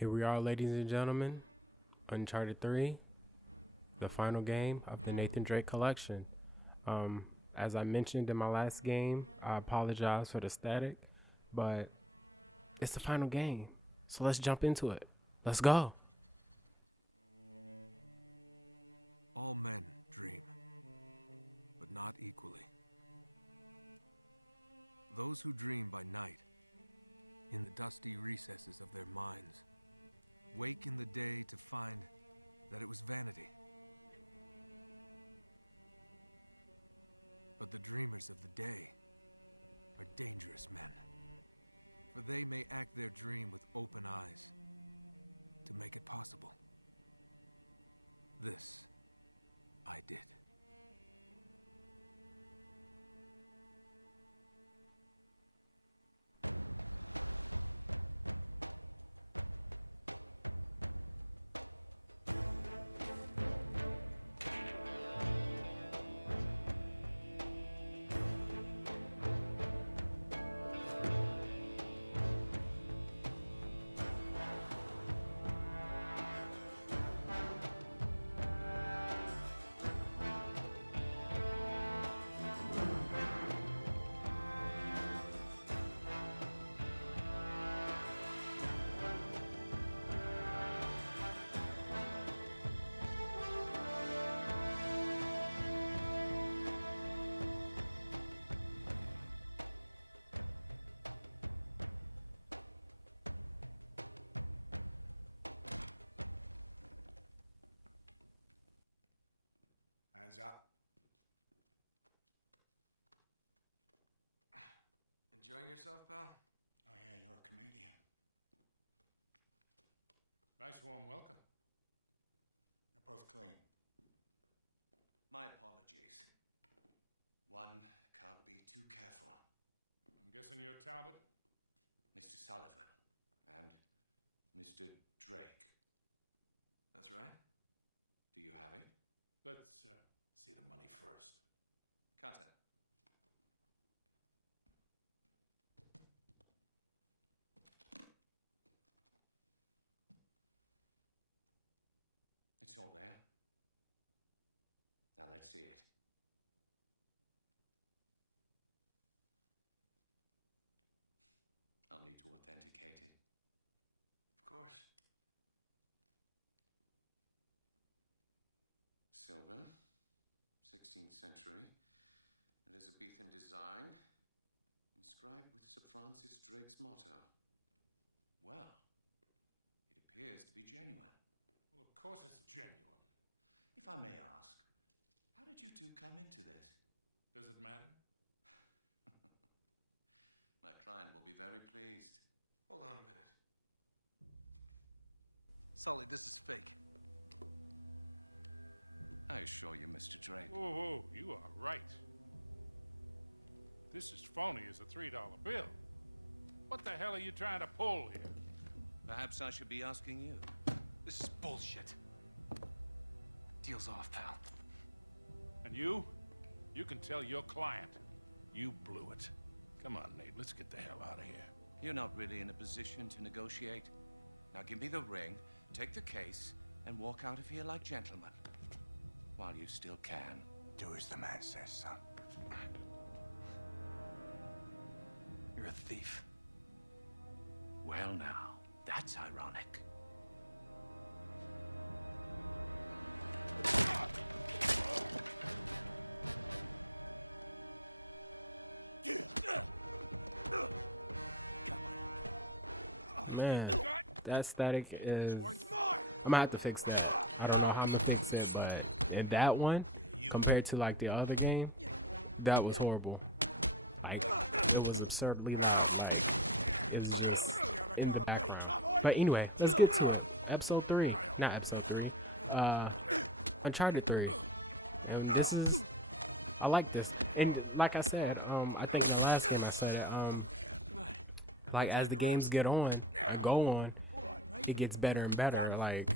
Here we are, ladies and gentlemen. Uncharted 3, the final game of the Nathan Drake collection. As I mentioned in my last game, I apologize for the static, but it's the final game. So let's jump into it. Let's go. All men dream, but not equally. Those who dream by night, in the dusty recesses of their minds, wake in the day to find that it was vanity. But the dreamers of the day are dangerous men, for they may act their dream with open eyes to make it possible. This I did. Hands up. Enjoying yourself, pal? Oh yeah, you're a comedian. Nice warm welcome. They're both clean. My apologies. One can't be too careful. I'm guessing you're Talbot? Mr. Sullivan and Mr. Drake. That's right. Do you have it? Let's see the money first. Cutter. It's all there. Now let's see it. I'll need to authenticate it. Of course. Silver, 16th century, Elizabethan design, inscribed with Sir Francis Drake's motto. Well, it appears to be genuine. Well, of course it's genuine. If I may ask, how did you two come into this? Does it matter? My client will be very pleased. Hold on a minute. Sully, this is fake. I assure you, Mr. Drake. Whoa, whoa, you are right. This is phony as a $3 bill. What the hell are you trying to pull here? Perhaps I should be asking you. This is bullshit. Deal's off, pal. And you? You can tell your client you blew it. Come on, Nate, let's get the hell out of here. You're not really in a position to negotiate. Now give me the ring, take the case, and walk out of here like gentlemen. While you still can. Do as the man says, son. You're a thief. Well now, that's ironic. Man, that static is... I'm gonna have to fix that. I don't know how I'm gonna fix it, but in that one, compared to like the other game, that was horrible. Like, it was absurdly loud. Like, it was just in the background. But anyway, let's get to it. Episode 3. Not episode 3. Uncharted 3. And this is... I like this. And like I said, I think in the last game I said it, like as the games get on and go on, it gets better and better. Like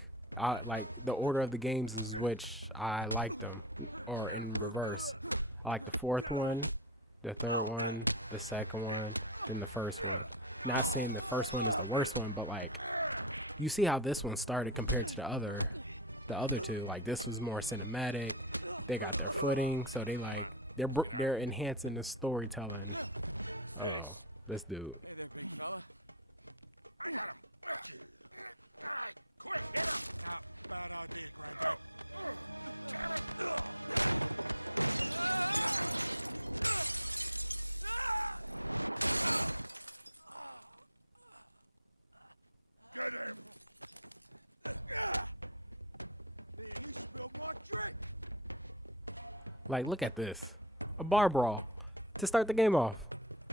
the order of the games is which I like them, or in reverse. I like the fourth one, the third one, the second one, and the first one. Not saying the first one is the worst one, but like you see how this one started compared to the other two. Like this was more cinematic. They got their footing, so they like they're enhancing the storytelling. This dude. Hey there, big fella. I got him. All right, quick, hit him. Bad idea, Granddad. Get him. You spilled my drink. Like, look at this. A bar brawl to start the game off.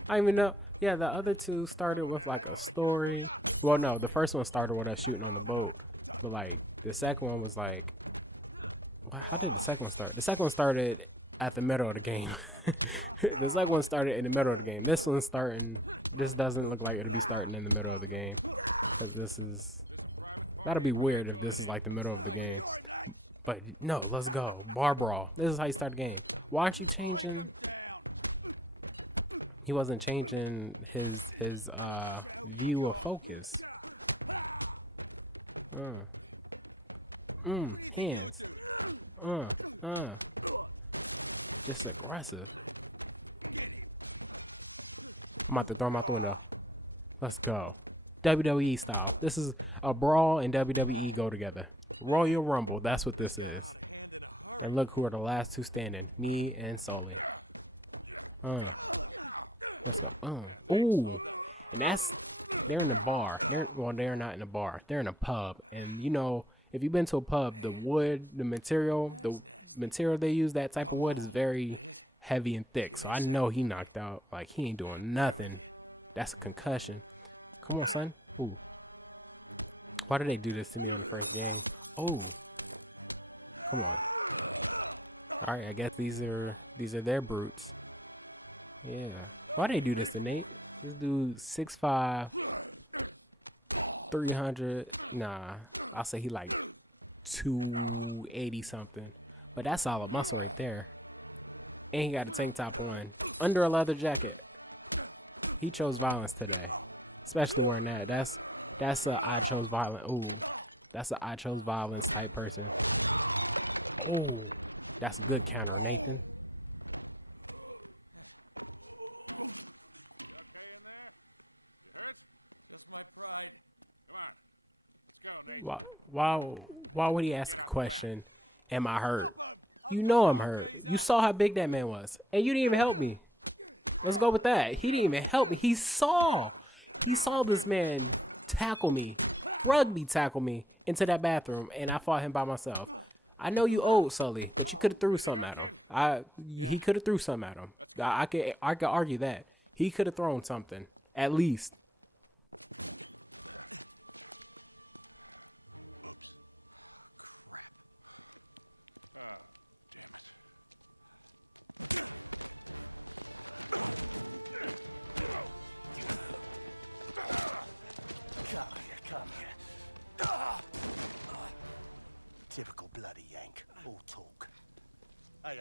I don't even know. Yeah, the other two started with like a story. Well, no, the first one started with us shooting on the boat. But like, the second one was like, how did the second one start? The second one started at the middle of the game. The second one started in the middle of the game. This one's starting. This doesn't look like it'll be starting in the middle of the game. Because this is. That'll be weird if this is like the middle of the game. But no, let's go. Bar brawl. This is how you start the game. Why aren't you changing? He wasn't changing his view of focus. Hands. It's aggressive. I'm about to throw him out the window. Let's go. WWE style. This is a brawl and WWE go together. Royal Rumble. That's what this is. And look who are the last two standing. Me and Sully. Ooh. And they're in a bar. They're not in a bar. They're in a pub. And you know, if you've been to a pub, the material they use, that type of wood is very heavy and thick. So I know he knocked out. Like, he ain't doing nothing. That's a concussion. Come on, son. Ooh. Why did they do this to me in the first game? Oh. Come on. Alright, I guess these are their brutes. Yeah. Why they do this to Nate? This dude 6'5", 300. Nah, I'll say he like 280 something. But that's solid muscle right there. And he got a tank top on under a leather jacket. He chose violence today, especially wearing that. That's a I chose violence. Ooh, that's a I chose violence type person. Ooh, that's a good counter, Nathan. You okay in there? You hurt? Just my pride. Come on. Let's go, Nate. Why would he ask a question? Am I hurt? You know I'm hurt. You saw how big that man was, and you didn't even help me. Let's go with that. He didn't even help me. He saw this man rugby tackle me into that bathroom, and I fought him by myself. I know you old, Sully, but you could have threw something at him. He could have threw something at him. I could argue that. He could have thrown something, at least. Oops. Crap. Oh, damn it. Come here. Typical bloody Yank. All talk. Hey.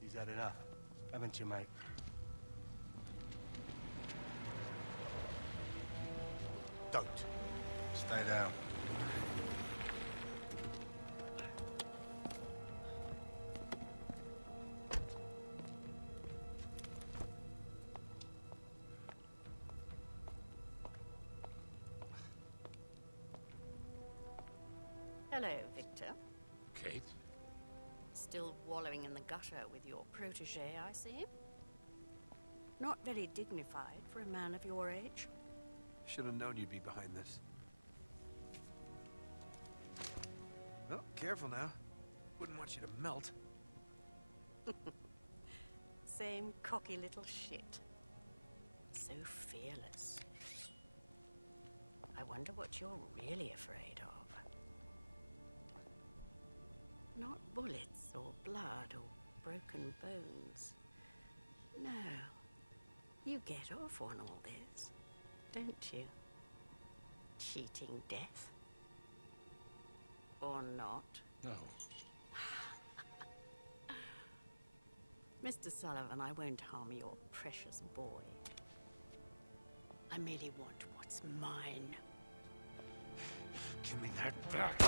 He's had enough, haven't you, mate? Don't. Stay down. Hello, Victor. Kate? Still wallowing in the gutter with your protege, I see. Not very dignified for a man of your age. Should have known you'd be behind this. Oh, careful now. Wouldn't want you to melt. Same cocky little shit. So fearless. I wonder what you're really afraid of. Not bullets or blood or broken bones. No. You get off on all this, don't you? Cheating death? Or not? No. Mr. Sullivan, I won't harm your precious boy. I merely want what's mine. Give me that back.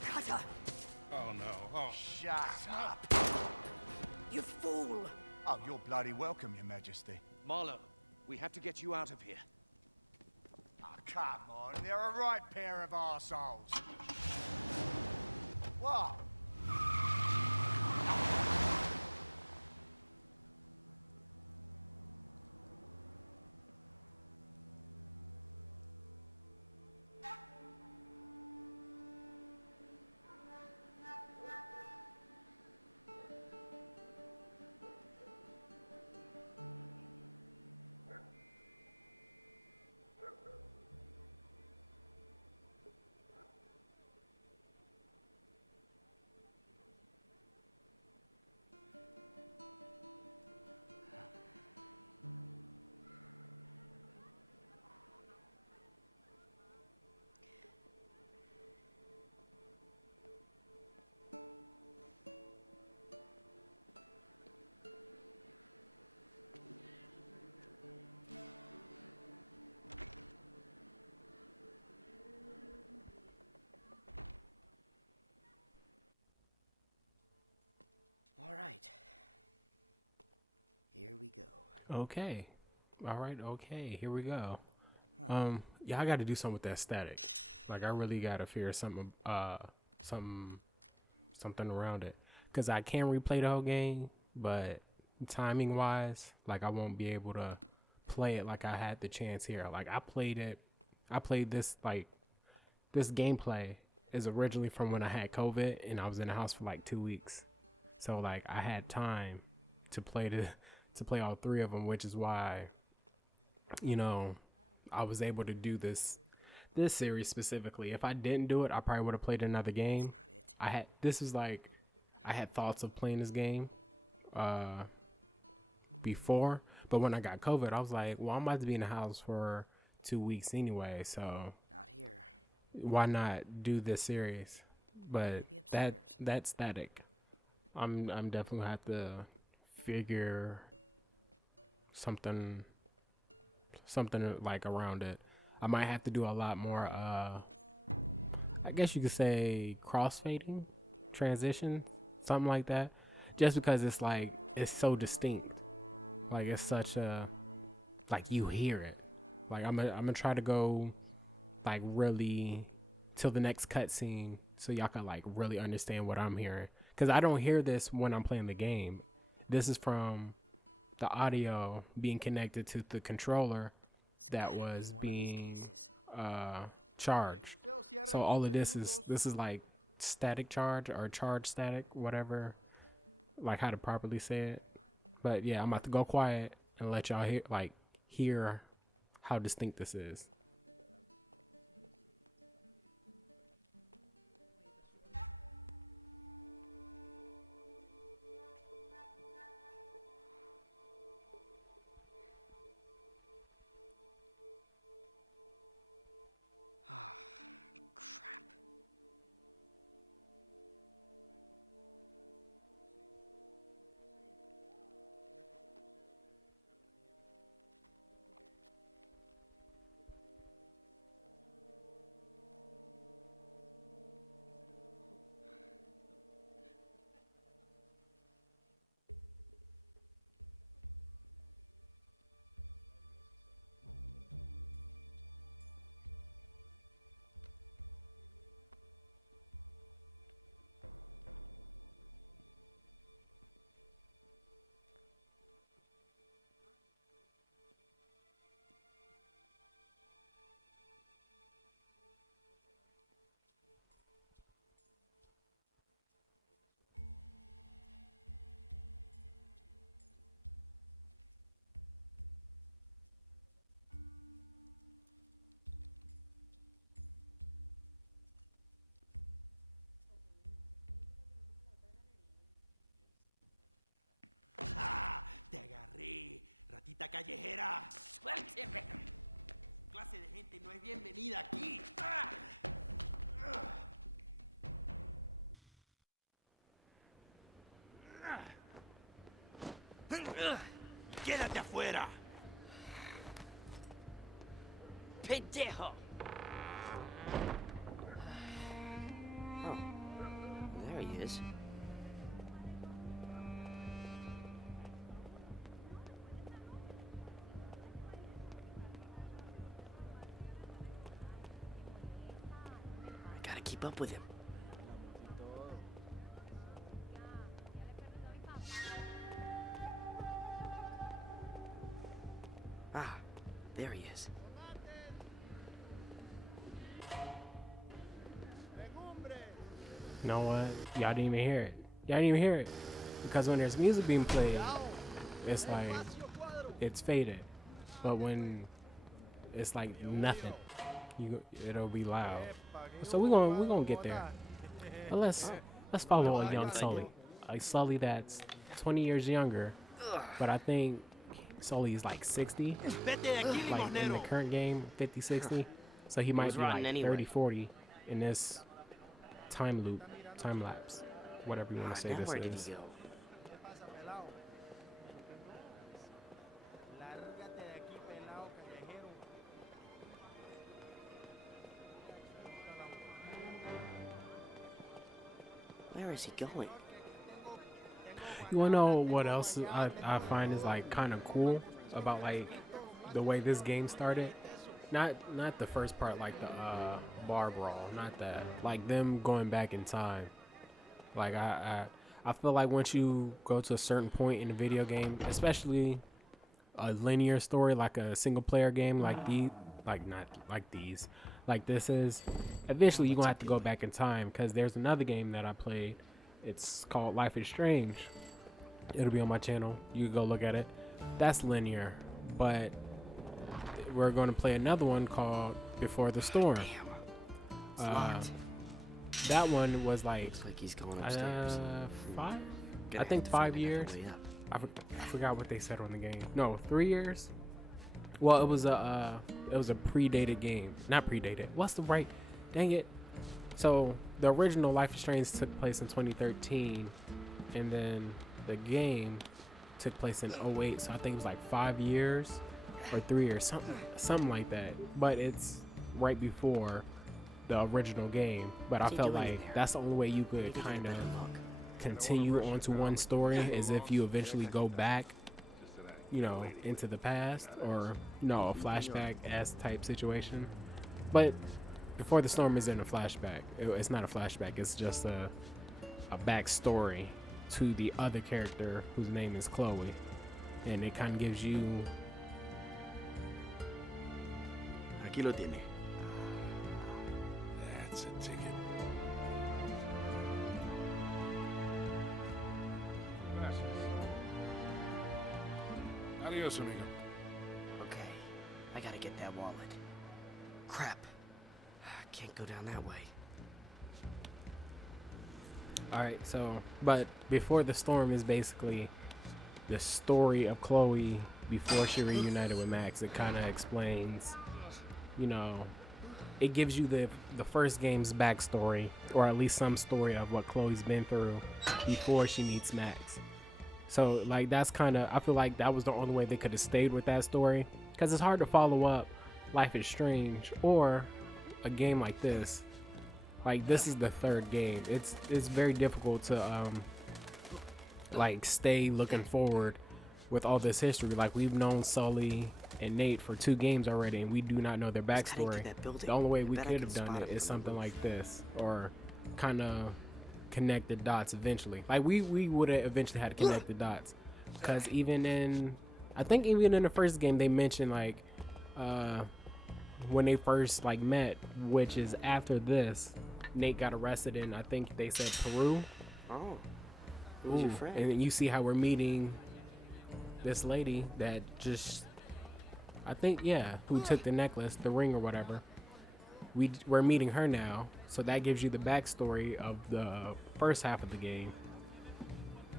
Cutter! Oh no. Oh. Shut up. You fool! Oh, you're bloody welcome, Your Majesty. Marlowe, we have to get you out of here. Oh, come on. They're a right pair of arseholes. What? All right. Here we go. Okay. All right. Okay. Here we go. Yeah, I got to do something with that static. Like, I really got to figure something around it. Because I can replay the whole game, but timing wise, like, I won't be able to play it like I had the chance here. Like, I played this, like, this gameplay is originally from when I had COVID and I was in the house for like 2 weeks. So, like, I had time to play all three of them, which is why, you know, I was able to do this series specifically. If I didn't do it, I probably would have played another game. I had thoughts of playing this game before, but when I got COVID, I was like, well, I'm about to be in the house for 2 weeks anyway, so Not here. why not do this series? But Maybe upstairs. that static, I'm definitely gonna have to figure something like around it. I might have to do a lot more I guess you could say crossfading, transition, something like that, just because it's like it's so distinct. Like, it's such a, like, you hear it. Like, I'm gonna try to go like really till the next cutscene so y'all can like really understand what I'm hearing, because I don't hear this when I'm playing the game. This is from the audio being connected to the controller that was being charged. So all of this is like static charge or charge static, whatever, like how to properly say it. But yeah, I'm about to go quiet and let y'all hear how distinct this is. Crap. Te agarré, ratita callejera. Suélteme. Su clase de gente no es bienvenida aquí. Quédate afuera. Pendejo. is. I gotta keep up with him. Ah, there he is. You know what? Y'all didn't even hear it. Y'all didn't even hear it. Because when there's music being played, it's like, it's faded. But when it's like nothing, it'll be loud. So we're gonna get there. But let's follow a young Sully. A Sully that's 20 years younger. But I think Sully's like 60. Like in the current game, 50, 60. So he might be like 30, 40 in this time loop, time lapse, whatever you want to say this where did is. he go? Where is he going? You wanna know what else I find is like kind of cool about like the way this game started? Not the first part, like the bar brawl, not that. Like them going back in time. Like I feel like once you go to a certain point in the video game, especially a linear story like a single player game like this is, eventually you're gonna have to go back in time, because there's another game that I played. It's called Life is Strange. It'll be on my channel. You can go look at it. That's linear, but we're going to play another one called Before the Storm. That one was like, Looks like he's going upstairs. 5? Gonna I think have to find 5 years. another way up. I forgot what they said on the game. No, 3 years. Well, it was a predated game. Not predated. What's the right? Dang it. So the original Life is Strange took place in 2013, and then the game took place in 2008. So I think it was like 5 years or 3 years, something like that. But it's right before the original game. But I felt like that's the only way you could kind of continue onto one story, is if you eventually go back, you know, into the past, or a flashback as type situation. But Before the Storm isn't a flashback. It's not a flashback. It's just a backstory to the other character whose name is Chloe, and it kind of gives you. Aquí lo tiene. That's a ticket. Gracias. Adios, amigo. Okay, I gotta get that wallet. Crap. Can't go down that way. Alright, so, but Before the Storm is basically the story of Chloe before she reunited with Max. It kind of explains, you know, it gives you the first game's backstory, or at least some story of what Chloe's been through before she meets Max. So, like, that's kind of, I feel like that was the only way they could have stayed with that story, because it's hard to follow up Life is Strange or a game like this. Like, this is the third game. It's very difficult to like stay looking forward with all this history. Like, we've known Sully and Nate for 2 games already, and we do not know their backstory. The only way we could have done it is something like this, or kind of connect the dots eventually. Like, we would have eventually had to connect the dots, because even in the first game they mentioned, like, when they first like met, which is after this, Nate got arrested in, I think they said, Peru. Oh, who's your friend? And then you see how we're meeting this lady that just, I think, who took the necklace, the ring or whatever. We're meeting her now, so that gives you the backstory of the first half of the game.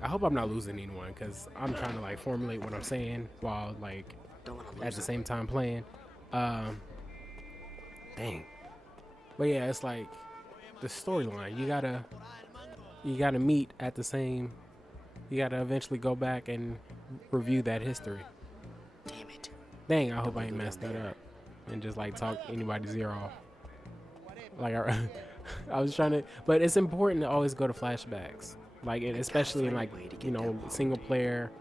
I hope I'm not losing anyone, because I'm trying to like formulate what I'm saying while like at the same time playing. Dang. But yeah, it's like the storyline. You gotta meet at the same. You gotta eventually go back and review that history. Damn it. Dang, I hope I ain't messed that up and just like talk anybody's ear off. Like I was trying to, but it's important to always go to flashbacks, like, and especially in, like, you know, single player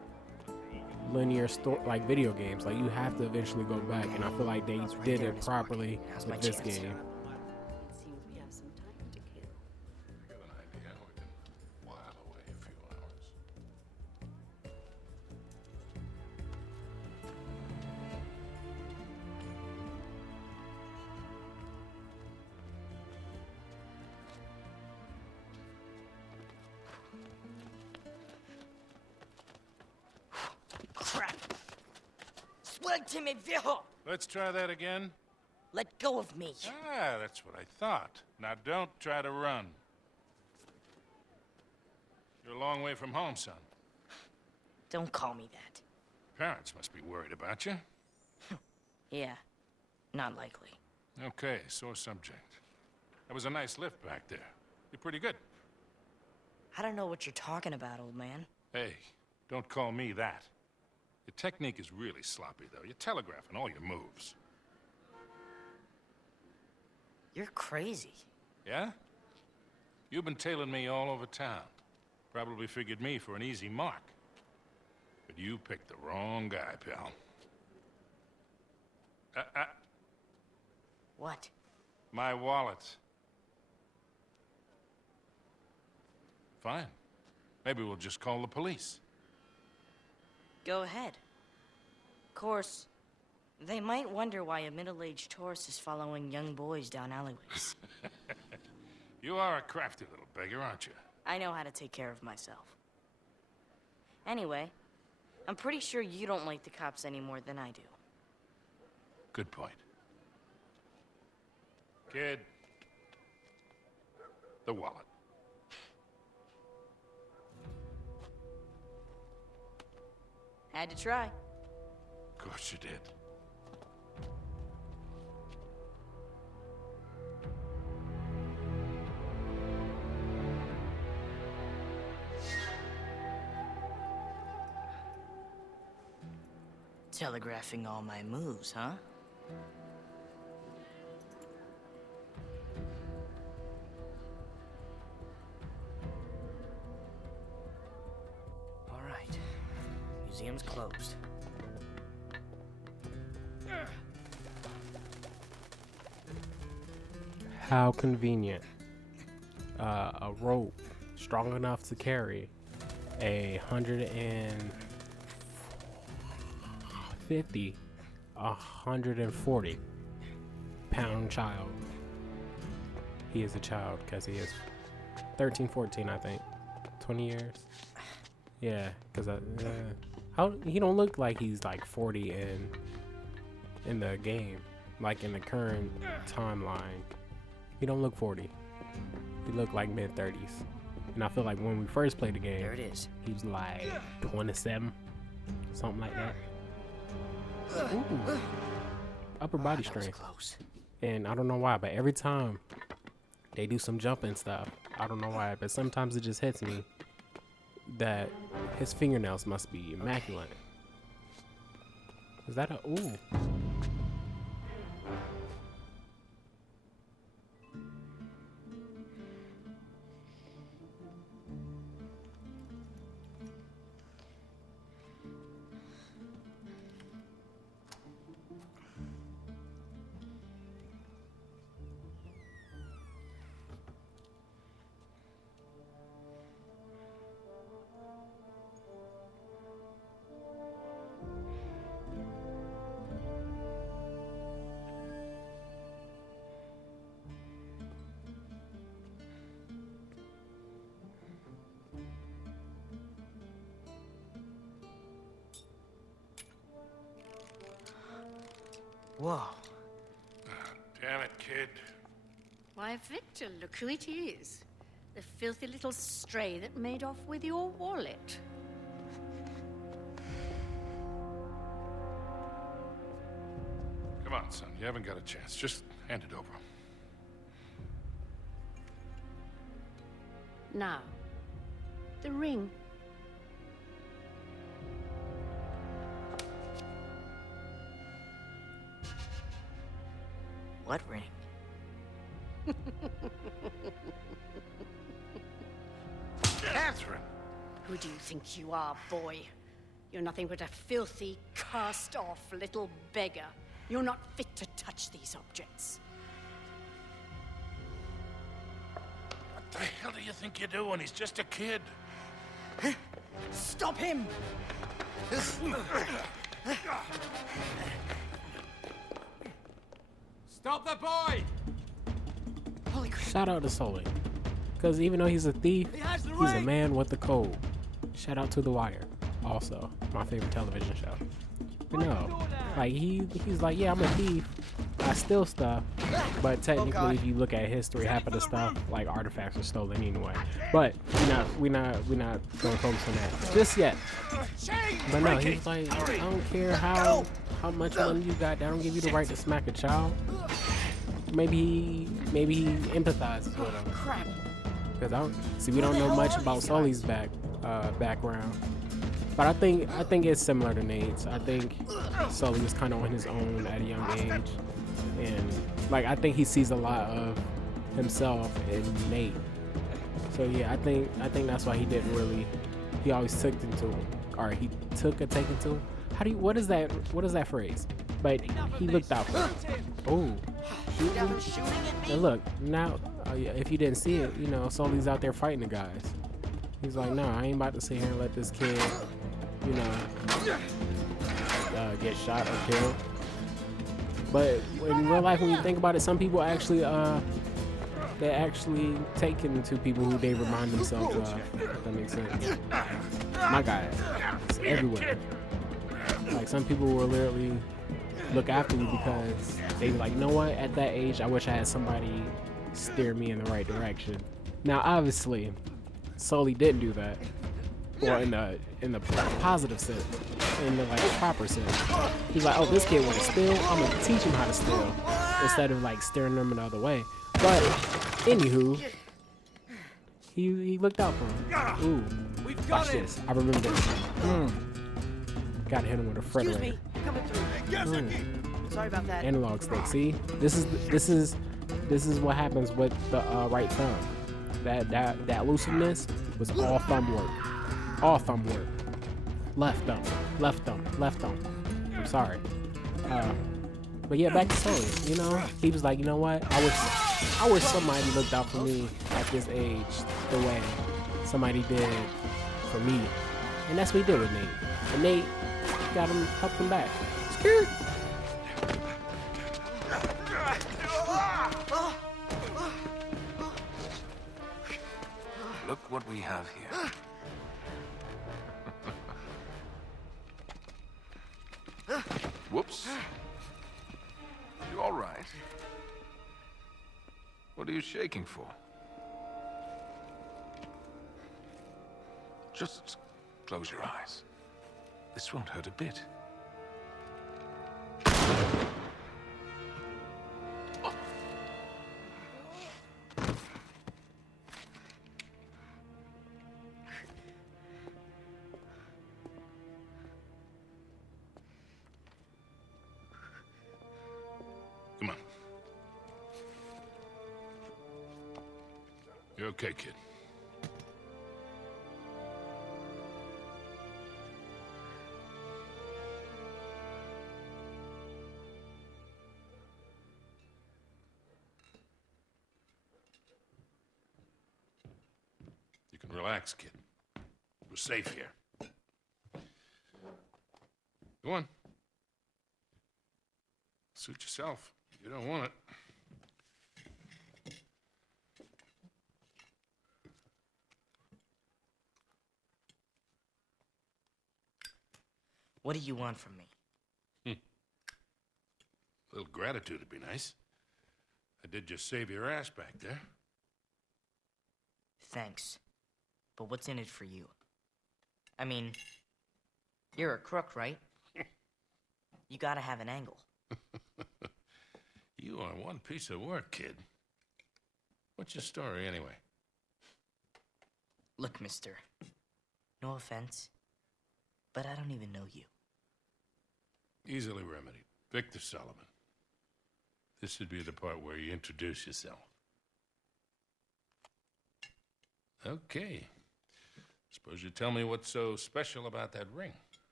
linear like video games. Like, you have to eventually go back, and I feel like they did it properly with this game. It seems we have some time to kill. I got an idea. We can while away a few hours. Crap! Suélteme, viejo! Let's try that again. Let go of me. Ah, that's what I thought. Now don't try to run. You're a long way from home, son. Don't call me that. Parents must be worried about you. Yeah, not likely. Okay, sore subject. That was a nice lift back there. You're pretty good. I don't know what you're talking about, old man. Hey, don't call me that. Your technique is really sloppy, though. You're telegraphing all your moves. You're crazy. Yeah? You've been tailing me all over town. Probably figured me for an easy mark. But you picked the wrong guy, pal. What? My wallet. Fine. Maybe we'll just call the police. Go ahead. Of course, they might wonder why a middle-aged tourist is following young boys down alleyways. You are a crafty little beggar, aren't you? I know how to take care of myself. Anyway, I'm pretty sure you don't like the cops any more than I do. Good point. Kid. The wallet. Had to try. Of course you did. Telegraphing all my moves, huh? All right. Museum's closed. How convenient. A rope strong enough to carry a 140 pound child. He is a child because he is 13, 14, I think. 20 years. Yeah, because how he don't look like he's like 40 in the game, like in the current timeline. He don't look 40. He looked like mid-30s. And I feel like when we first played the game, There it is. he was like 27, something like that. Ooh. Upper body That was strength. close. And I don't know why, but every time they do some jumping stuff, I don't know why, but sometimes it just hits me that his fingernails must be immaculate. Is that a ooh? Whoa. Damn it, kid. Why, Victor, look who it is. The filthy little stray that made off with your wallet. Come on, son. You haven't got a chance. Just hand it over. Now, the ring. What ring? Catherine! Who do you think you are, boy? You're nothing but a filthy, cast-off little beggar. You're not fit to touch these objects. What the hell do you think you're doing? He's just a kid. Stop him! Stop the boy! Shout out to Sully. Because even though he's a thief, he's a man with the code. Shout out to The Wire. Also, my favorite television show. But no, like he's like, yeah, I'm a thief. I steal stuff. But technically, if you look at history, half of the stuff, like artifacts, are stolen anyway. But we're not going to focus on that just yet. But no, he's like, I don't care how much money you got. That don't give you the right to smack a child. Maybe he empathizes with him. Because we don't know much about Sully's background. But I think it's similar to Nate's. I think Sully was kind of on his own at a young age, and like I think he sees a lot of himself in Nate. So yeah, I think that's why he didn't really. He always took into him, or he took a taken to him. What is that phrase? But he looked out for him. Oh, shoot him. And look now, if you didn't see it, you know Sully's out there fighting the guys. He's like, no, I ain't about to sit here and let this kid, you know, get shot or killed. But in real life, when you think about it, some people actually, they actually take into people who they remind themselves of. If that makes sense. My God, it's everywhere. Like some people will literally look after you because they like, you know what? At that age, I wish I had somebody steer me in the right direction. Now, obviously, Sully didn't do that, or in the positive sense, in the like proper sense. He's like, oh, this kid want to steal, I'm gonna teach him how to steal, instead of like steering them the other way. But anywho, he looked out for him. Ooh, watch this. I remember this. Gotta hit him with a Frederator. Sorry about that. Analog stick. See, this is what happens with the right thumb. That looseness was all thumb work. All thumb work. Left thumb. Left thumb. Left thumb. I'm sorry. But yeah, back to Sully. You know, he was like, you know what? I wish somebody looked out for me at this age the way somebody did for me. And that's what he did with Nate. And Nate got him, helped him back. Skirt. Look what we have here. Whoops. You all right? What are you shaking for? Just close your eyes. This won't hurt a bit. Come on. You're okay, kid. You can relax, kid. We're safe here. Go on. Suit yourself. You don't want it. What do you want from me? A little gratitude would be nice. I did just save your ass back there. Thanks. But what's in it for you? I mean, you're a crook, right? You gotta have an angle. You are one piece of work, kid. What's your story, anyway? Look, mister. No offense, but I don't even know you. Easily remedied. Victor Sullivan. This would be the part where you introduce yourself. Okay. Suppose you tell me what's so special about that ring.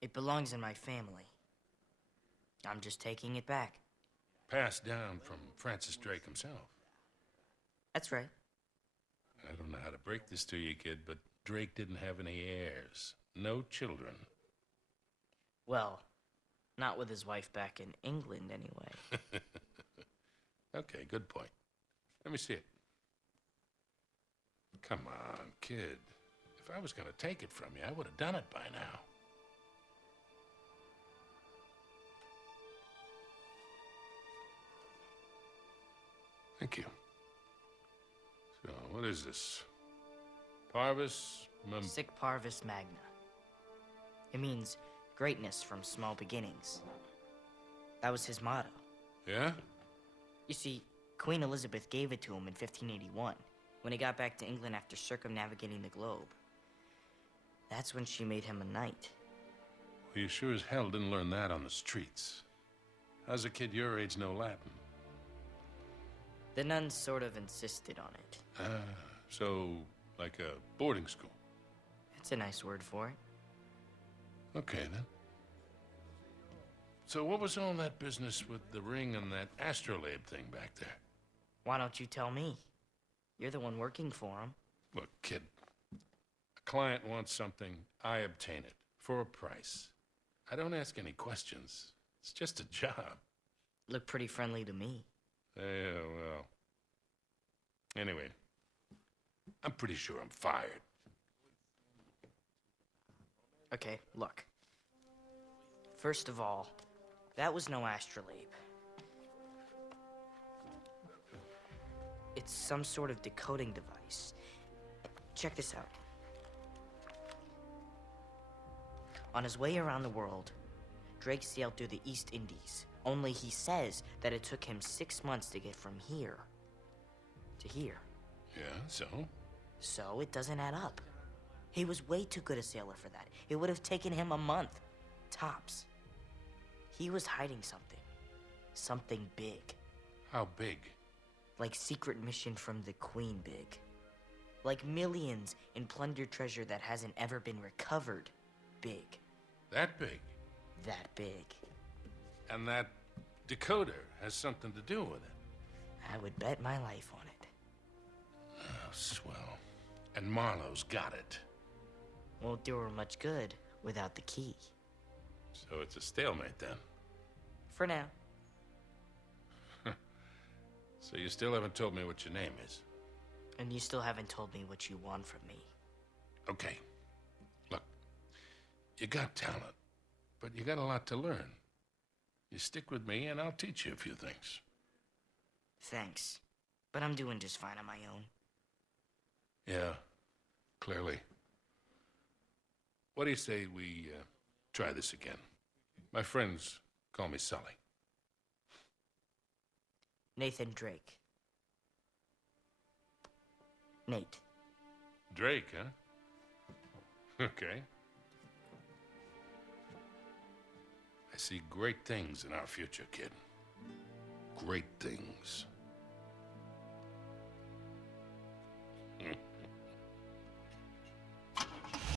It belongs in my family. I'm just taking it back. Passed down from Francis Drake himself. That's right. I don't know how to break this to you, kid, but Drake didn't have any heirs. No children. Well, not with his wife back in England, anyway. Okay, good point. Let me see it. Come on, kid. If I was gonna take it from you, I would have done it by now. Thank you. So, what is this? Parvis Sic Parvis Magna. It means greatness from small beginnings. That was his motto. Yeah? You see, Queen Elizabeth gave it to him in 1581, when he got back to England after circumnavigating the globe. That's when she made him a knight. Well, you sure as hell didn't learn that on the streets. How's a kid your age know Latin? The nuns sort of insisted on it. So, like a boarding school? It's a nice word for it. Okay, then. So what was all that business with the ring and that astrolabe thing back there? Why don't you tell me? You're the one working for him. Look, kid, a client wants something, I obtain it, for a price. I don't ask any questions. It's just a job. Look pretty friendly to me. Yeah, well. Anyway, I'm pretty sure I'm fired. Okay, look. First of all, that was no astrolabe. It's some sort of decoding device. Check this out. On his way around the world, Drake sailed through the East Indies. Only he says that it took him 6 months to get from here to here. Yeah, so? So it doesn't add up. He was way too good a sailor for that. It would have taken him a month, tops. He was hiding something. Something big. How big? Like secret mission from the Queen big. Like millions in plundered treasure that hasn't ever been recovered big. That big? That big. And that decoder has something to do with it? I would bet my life on it. Oh, swell. And Marlowe's got it. Won't do her much good without the key. So it's a stalemate then? For now. So you still haven't told me what your name is? And you still haven't told me what you want from me. Okay. Look, you got talent, but you got a lot to learn. You stick with me and I'll teach you a few things. Thanks. But I'm doing just fine on my own. Yeah, clearly. What do you say we try this again? My friends call me Sully. Nathan Drake. Nate. Drake, huh? Okay. I see great things in our future, kid. Great things.